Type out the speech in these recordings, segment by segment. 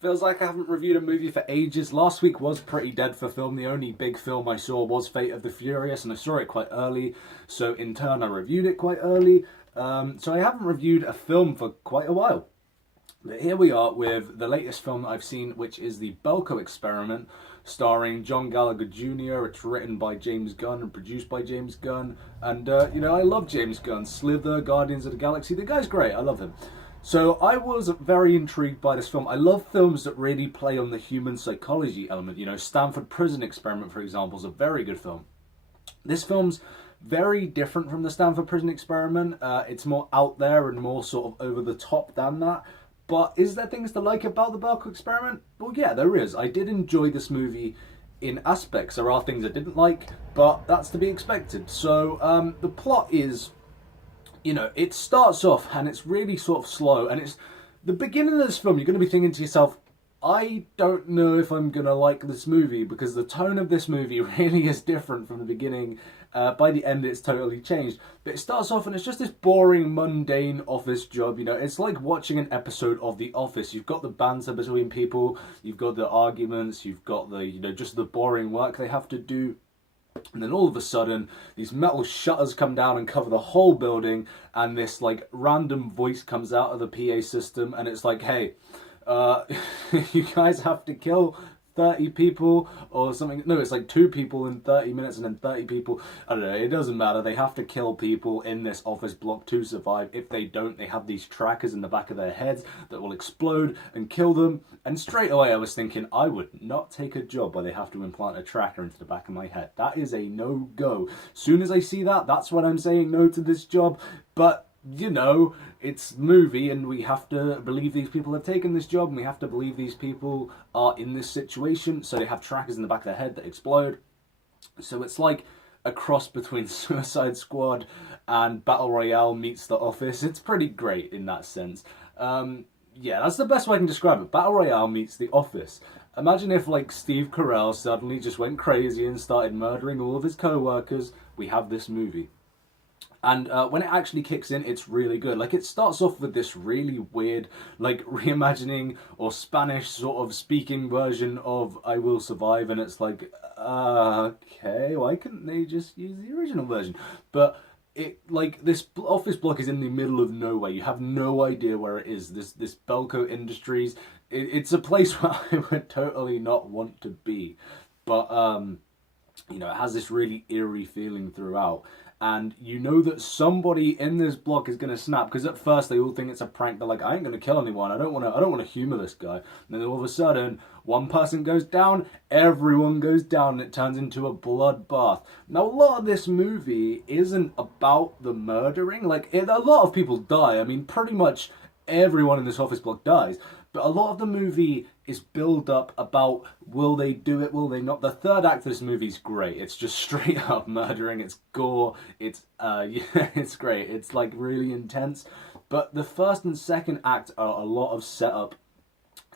Feels like I haven't reviewed a movie for ages. Last week was pretty dead for film. The only big film I saw was Fate of the Furious, and I saw it quite early, so in turn I reviewed it quite early. So I haven't reviewed a film for quite a while. But here we are with the latest film that I've seen, which is the Belko Experiment, starring John Gallagher Jr. It's written by James Gunn and produced by James Gunn. And, I love James Gunn. Slither, Guardians of the Galaxy, the guy's great. I love him. So I was very intrigued by this film. I love films that really play on the human psychology element. Stanford Prison Experiment, for example, is a very good film. This film's very different from the Stanford Prison Experiment. It's more out there and more sort of over the top than that. But is there things to like about the Belko Experiment? Well, yeah, there is. I did enjoy this movie in aspects. There are things I didn't like, but that's to be expected. So the plot is, it starts off and it's really sort of slow. And it's the beginning of this film, you're going to be thinking to yourself, I don't know if I'm going to like this movie because the tone of this movie really is different from the beginning. By the end, it's totally changed. But it starts off and it's just this boring, mundane office job. It's like watching an episode of The Office. You've got the banter between people, you've got the arguments, you've got the, just the boring work they have to do. And then all of a sudden, these metal shutters come down and cover the whole building, and this like random voice comes out of the PA system, and it's like, hey, you guys have to kill 30 people or something. No, it's like 2 people in 30 minutes and then 30 people. I don't know, it doesn't matter. They have to kill people in this office block to survive. If they don't, they have these trackers in the back of their heads that will explode and kill them. And straight away I was thinking, I would not take a job where they have to implant a tracker into the back of my head. That is a no-go. Soon as I see that, that's when I'm saying no to this job. But it's movie and we have to believe these people have taken this job and we have to believe these people are in this situation, so they have trackers in the back of their head that explode. So it's like a cross between Suicide Squad and Battle Royale meets The Office. It's pretty great in that sense. Yeah, that's the best way I can describe it. Battle Royale meets The Office. Imagine if like Steve Carell suddenly just went crazy and started murdering all of his co-workers. We have this movie. And when it actually kicks in, it's really good. Like, it starts off with this really weird, like, reimagining or Spanish sort of speaking version of I Will Survive. And it's like, okay, why couldn't they just use the original version? But this office block is in the middle of nowhere. You have no idea where it is. This Belko Industries, it's a place where I would totally not want to be. But, it has this really eerie feeling throughout. And you know that somebody in this block is going to snap, because at first they all think it's a prank. They're like, I ain't going to kill anyone. I don't want to humor this guy. And then all of a sudden, one person goes down, everyone goes down, and it turns into a bloodbath. Now, a lot of this movie isn't about the murdering. A lot of people die. I mean, pretty much everyone in this office block dies. But a lot of the movie is build up about will they do it, will they not. The third act of this movie is great. It's just straight up murdering, it's gore, it's it's great. It's like really intense. But the first and second act are a lot of setup.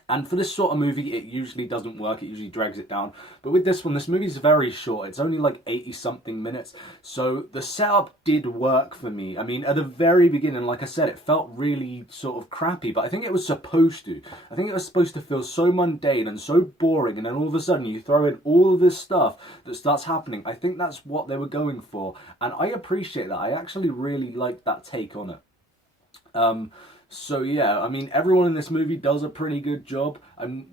And for this sort of movie, it usually doesn't work. It usually drags it down. But with this one, this movie's very short. It's only like 80-something minutes. So the setup did work for me. I mean, at the very beginning, like I said, it felt really sort of crappy. But I think it was supposed to. I think it was supposed to feel so mundane and so boring. And then all of a sudden, you throw in all of this stuff that starts happening. I think that's what they were going for. And I appreciate that. I actually really liked that take on it. So yeah, I mean, everyone in this movie does a pretty good job.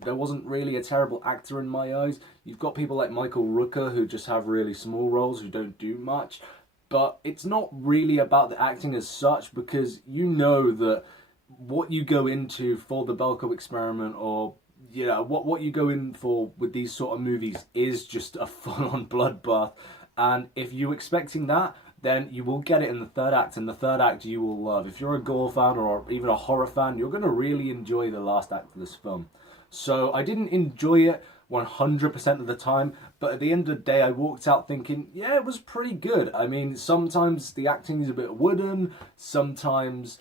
There wasn't really a terrible actor in my eyes. You've got people like Michael Rooker who just have really small roles, who don't do much. But it's not really about the acting as such, because you know that what you go into for the Belko Experiment, or what you go in for with these sort of movies is just a full-on bloodbath. And if you're expecting that, then you will get it in the third act, and the third act you will love. If you're a gore fan or even a horror fan, you're going to really enjoy the last act of this film. So I didn't enjoy it 100% of the time, but at the end of the day I walked out thinking, yeah, it was pretty good. I mean, sometimes the acting is a bit wooden, sometimes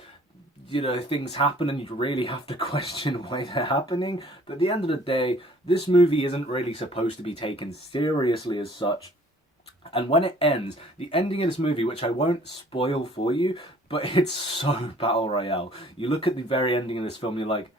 things happen and you really have to question why they're happening. But at the end of the day, this movie isn't really supposed to be taken seriously as such. And when it ends, the ending of this movie, which I won't spoil for you, but it's so Battle Royale. You look at the very ending of this film and you're like,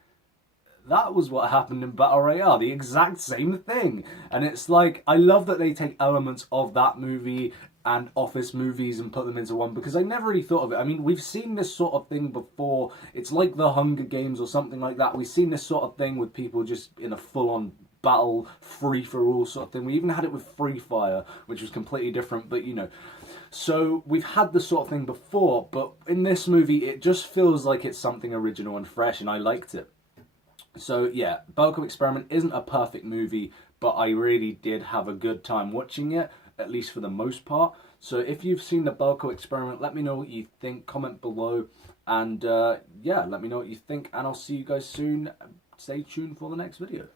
that was what happened in Battle Royale, the exact same thing. And it's like, I love that they take elements of that movie and Office movies and put them into one, because I never really thought of it. I mean, we've seen this sort of thing before. It's like the Hunger Games or something like that. We've seen this sort of thing with people just in a full-on battle, free-for-all sort of thing. We even had it with Free Fire, which was completely different, but you know. So we've had this sort of thing before, but in this movie, it just feels like it's something original and fresh, and I liked it. So yeah, Belko Experiment isn't a perfect movie, but I really did have a good time watching it, at least for the most part. So if you've seen the Belko Experiment, let me know what you think, comment below, and yeah, let me know what you think, and I'll see you guys soon. Stay tuned for the next video.